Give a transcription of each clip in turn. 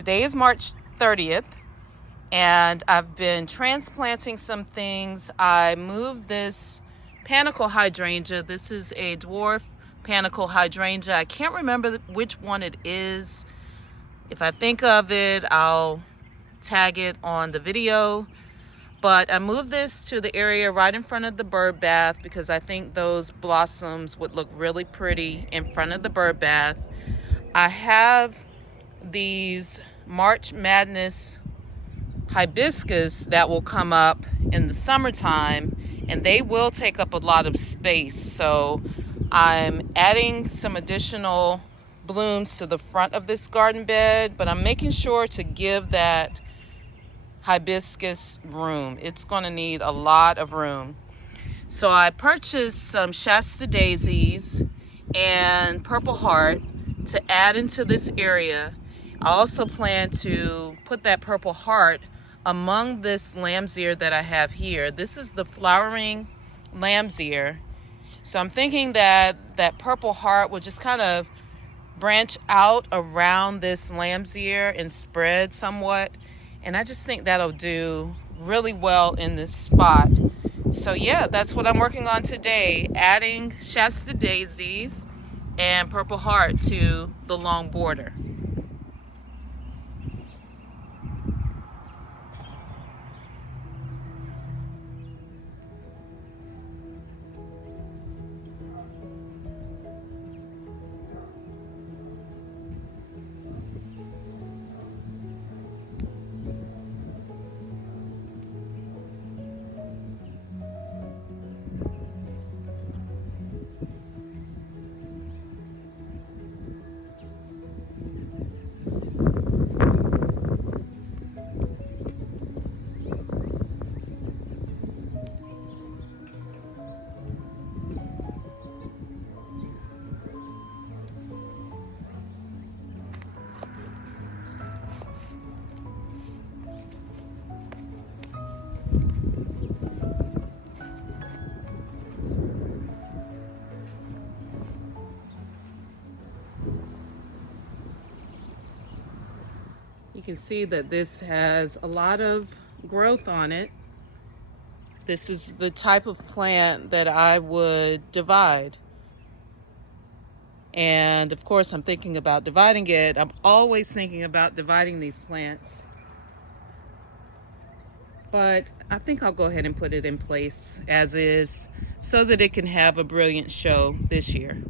Today is March 30th, and I've been transplanting some things. I moved this panicle hydrangea. This is a dwarf panicle hydrangea. I can't remember which one it is. If I think of it, I'll tag it on the video. But I moved this to the area right in front of the bird bath because I think those blossoms would look really pretty in front of the bird bath. I have these March Madness hibiscus that will come up in the summertime, and they will take up a lot of space. So I'm adding some additional blooms to the front of this garden bed, but I'm making sure to give that hibiscus room. It's going to need a lot of room. So I purchased some Shasta daisies and purple heart to add into this area. I also plan to put that purple heart among this lamb's ear that I have here. This is the flowering lamb's ear. So I'm thinking that that purple heart will just kind of branch out around this lamb's ear and spread somewhat. And I just think that'll do really well in this spot. So yeah, that's what I'm working on today, adding Shasta daisies and purple heart to the long border. You can see that this has a lot of growth on it. This is the type of plant that I would divide. And of course, I'm thinking about dividing it. I'm always thinking about dividing these plants. But I think I'll go ahead and put it in place as is so that it can have a brilliant show this year.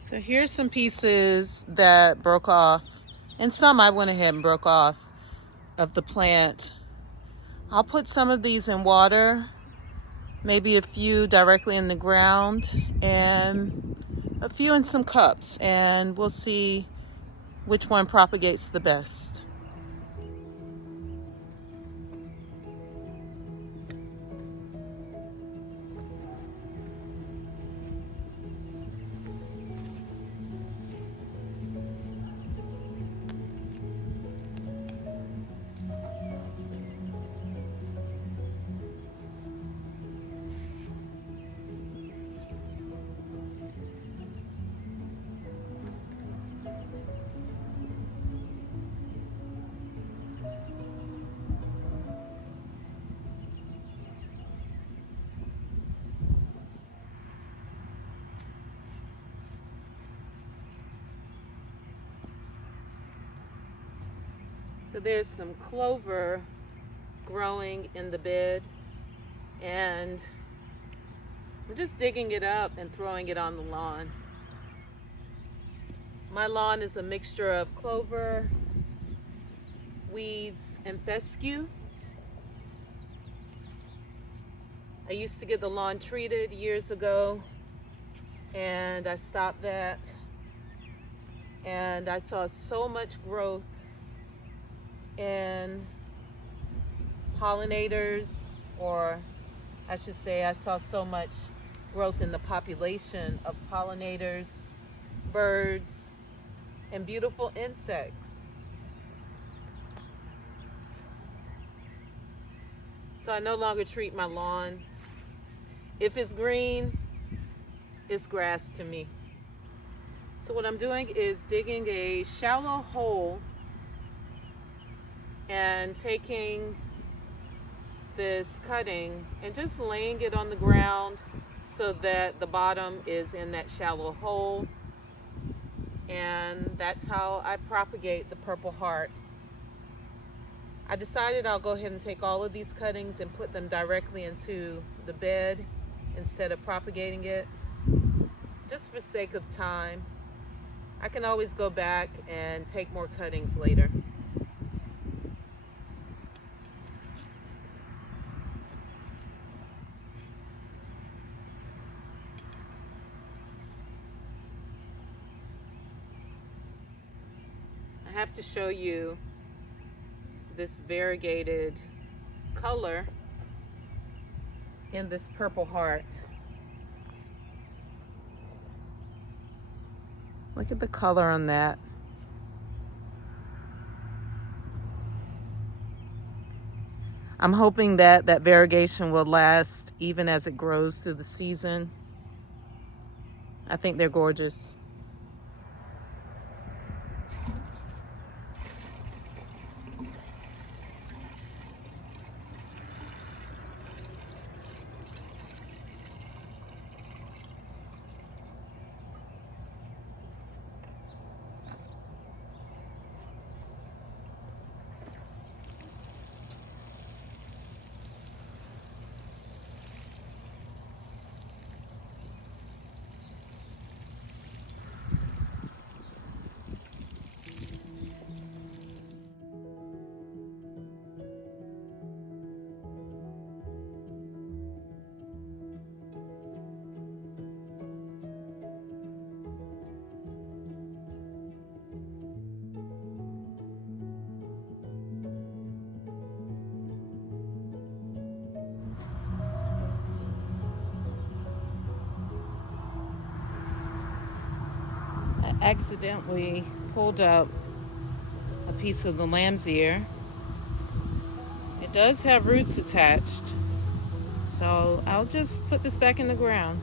So here's some pieces that broke off, and some I went ahead and broke off of the plant. I'll put some of these in water, maybe a few directly in the ground, and a few in some cups, and we'll see which one propagates the best. So there's some clover growing in the bed, and I'm just digging it up and throwing it on the lawn. My lawn is a mixture of clover, weeds, and fescue. I used to get the lawn treated years ago, and I stopped that. And I saw so much growth in pollinators, or I should say I saw so much growth in the population of pollinators, birds, and beautiful insects. So I no longer treat my lawn. If it's green, it's grass to me. So what I'm doing is digging a shallow hole and taking this cutting and just laying it on the ground so that the bottom is in that shallow hole. And that's how I propagate the Purple Heart. I decided I'll go ahead and take all of these cuttings and put them directly into the bed instead of propagating it, just for sake of time. I can always go back and take more cuttings later. I have to show you this variegated color in this Purple Heart. Look at the color on that. I'm hoping that that variegation will last even as it grows through the season. I think they're gorgeous. I accidentally pulled up a piece of the lamb's ear. It does have roots attached, so I'll just put this back in the ground.